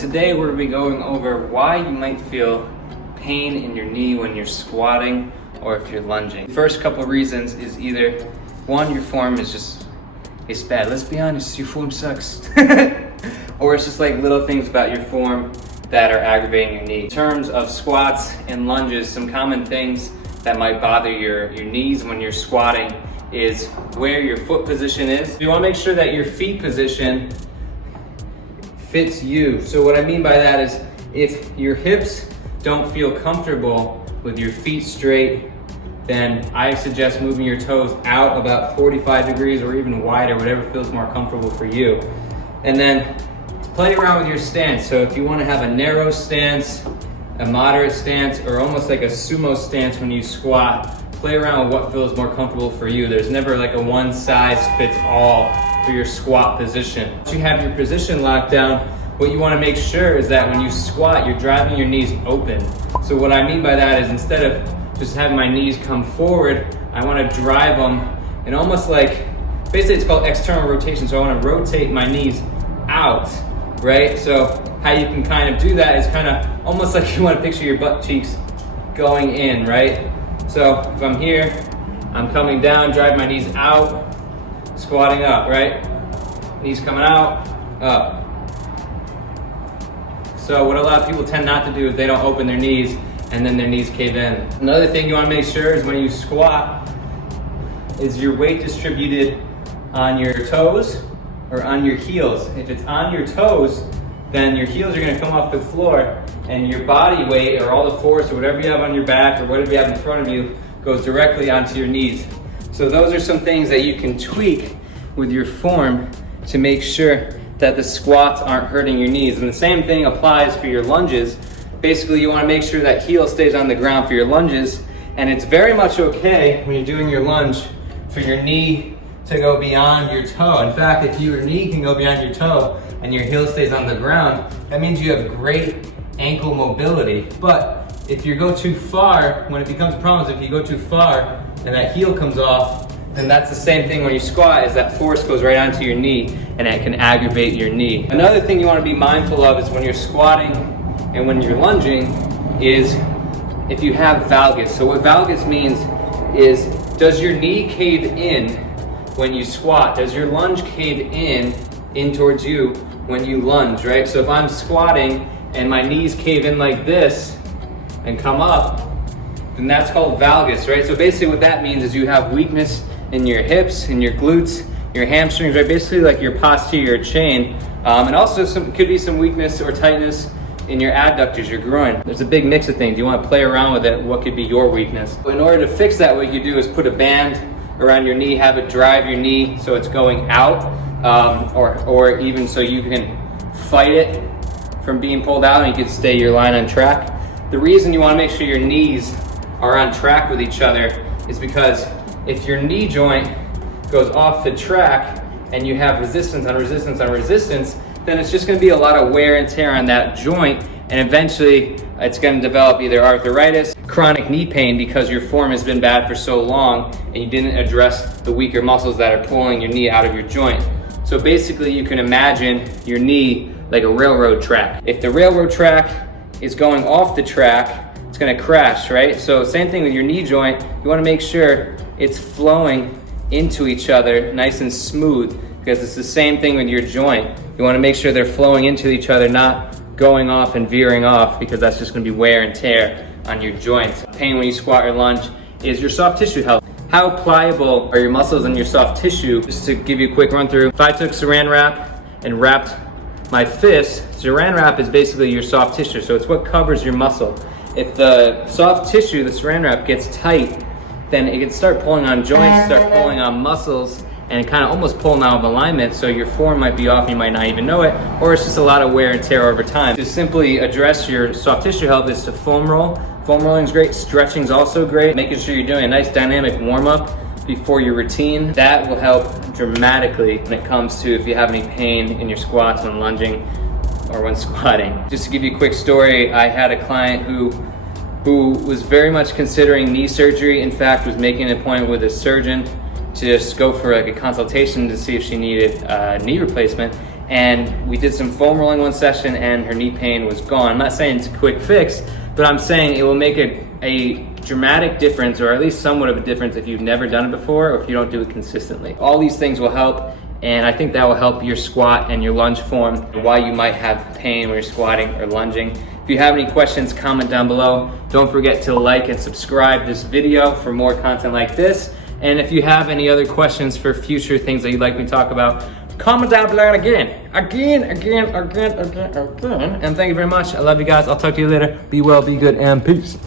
Today we're going to be going over why you might feel pain in your knee when you're squatting or if you're lunging. The first couple of reasons is either one, your form is bad. Let's be honest, your form sucks. Or it's just like little things about your form that are aggravating your knee. In terms of squats and lunges, some common things that might bother your knees when you're squatting is where your foot position is. You want to make sure that your feet position fits you. So what I mean by that is if your hips don't feel comfortable with your feet straight, then I suggest moving your toes out about 45 degrees or even wider, whatever feels more comfortable for you. And then play around with your stance. So if you want to have a narrow stance, a moderate stance, or almost like a sumo stance when you squat, play around with what feels more comfortable for you. There's never like a one size fits all for your squat position. Once you have your position locked down, what you want to make sure is that when you squat, you're driving your knees open. So what I mean by that is instead of just having my knees come forward, I want to drive them and almost like, basically it's called external rotation. So I want to rotate my knees out, right? So how you can kind of do that is kind of almost like you want to picture your butt cheeks going in, right? So if I'm here, I'm coming down, drive my knees out, squatting up, right? Knees coming out, up. So what a lot of people tend not to do is they don't open their knees and then their knees cave in. Another thing you want to make sure is when you squat is your weight distributed on your toes or on your heels. If it's on your toes, then your heels are going to come off the floor and your body weight or all the force or whatever you have on your back or whatever you have in front of you goes directly onto your knees. So those are some things that you can tweak with your form to make sure that the squats aren't hurting your knees. And the same thing applies for your lunges. Basically, you want to make sure that heel stays on the ground for your lunges. And it's very much okay when you're doing your lunge for your knee to go beyond your toe. In fact, if your knee can go beyond your toe and your heel stays on the ground, that means you have great ankle mobility. But if you go too far, when it becomes a problem is if you go too far and that heel comes off, then that's the same thing when you squat, is that force goes right onto your knee and it can aggravate your knee. Another thing you want to be mindful of is when you're squatting and when you're lunging is if you have valgus. So what valgus means is, does your knee cave in when you squat? Does your lunge cave in towards you when you lunge, right? So if I'm squatting and my knees cave in like this and come up, then that's called valgus, right? So basically what that means is you have weakness in your hips, in your glutes, your hamstrings, right? Basically like your posterior chain. And also could be some weakness or tightness in your adductors, your groin. There's a big mix of things. You want to play around with it. What could be your weakness? In order to fix that, what you do is put a band around your knee, have it drive your knee so it's going out, or even so you can fight it from being pulled out and you can stay your line on track. The reason you want to make sure your knees are on track with each other is because if your knee joint goes off the track and you have resistance on resistance on resistance, then it's just going to be a lot of wear and tear on that joint, and eventually it's going to develop either arthritis, chronic knee pain because your form has been bad for so long and you didn't address the weaker muscles that are pulling your knee out of your joint. So basically you can imagine your knee like a railroad track. If the railroad track is going off the track, it's going to crash, right? So same thing with your knee joint. You want to make sure it's flowing into each other nice and smooth, because it's the same thing with your joint. You want to make sure they're flowing into each other, not going off and veering off, because that's just going to be wear and tear on your joints. Pain when you squat or lunge is your soft tissue health. How pliable are your muscles and your soft tissue? Just to give you a quick run through, if I took saran wrap and wrapped my fist, saran wrap is basically your soft tissue, so it's what covers your muscle. If the soft tissue, the saran wrap, gets tight, then it can start pulling on joints, start pulling on muscles, and kind of almost pulling out of alignment, so your form might be off, you might not even know it, or it's just a lot of wear and tear over time. To simply address your soft tissue health is to foam roll. Foam rolling is great, stretching is also great, making sure you're doing a nice dynamic warm-up before your routine. That will help dramatically when it comes to if you have any pain in your squats when lunging or when squatting. Just to give you a quick story, I had a client who was very much considering knee surgery. In fact, was making an appointment with a surgeon to just go for like a consultation to see if she needed a knee replacement. and we did some foam rolling one session and her knee pain was gone. I'm not saying it's a quick fix, but I'm saying it will make a dramatic difference, or at least somewhat of a difference, if you've never done it before or if you don't do it consistently. All these things will help, and I think that will help your squat and your lunge form, why you might have pain when you're squatting or lunging. If you have any questions, comment down below. Don't forget to like and subscribe this video for more content like this. And if you have any other questions for future things that you'd like me to talk about, comment down below again. And thank you very much. I love you guys. I'll talk to you later. Be well, be good, and peace.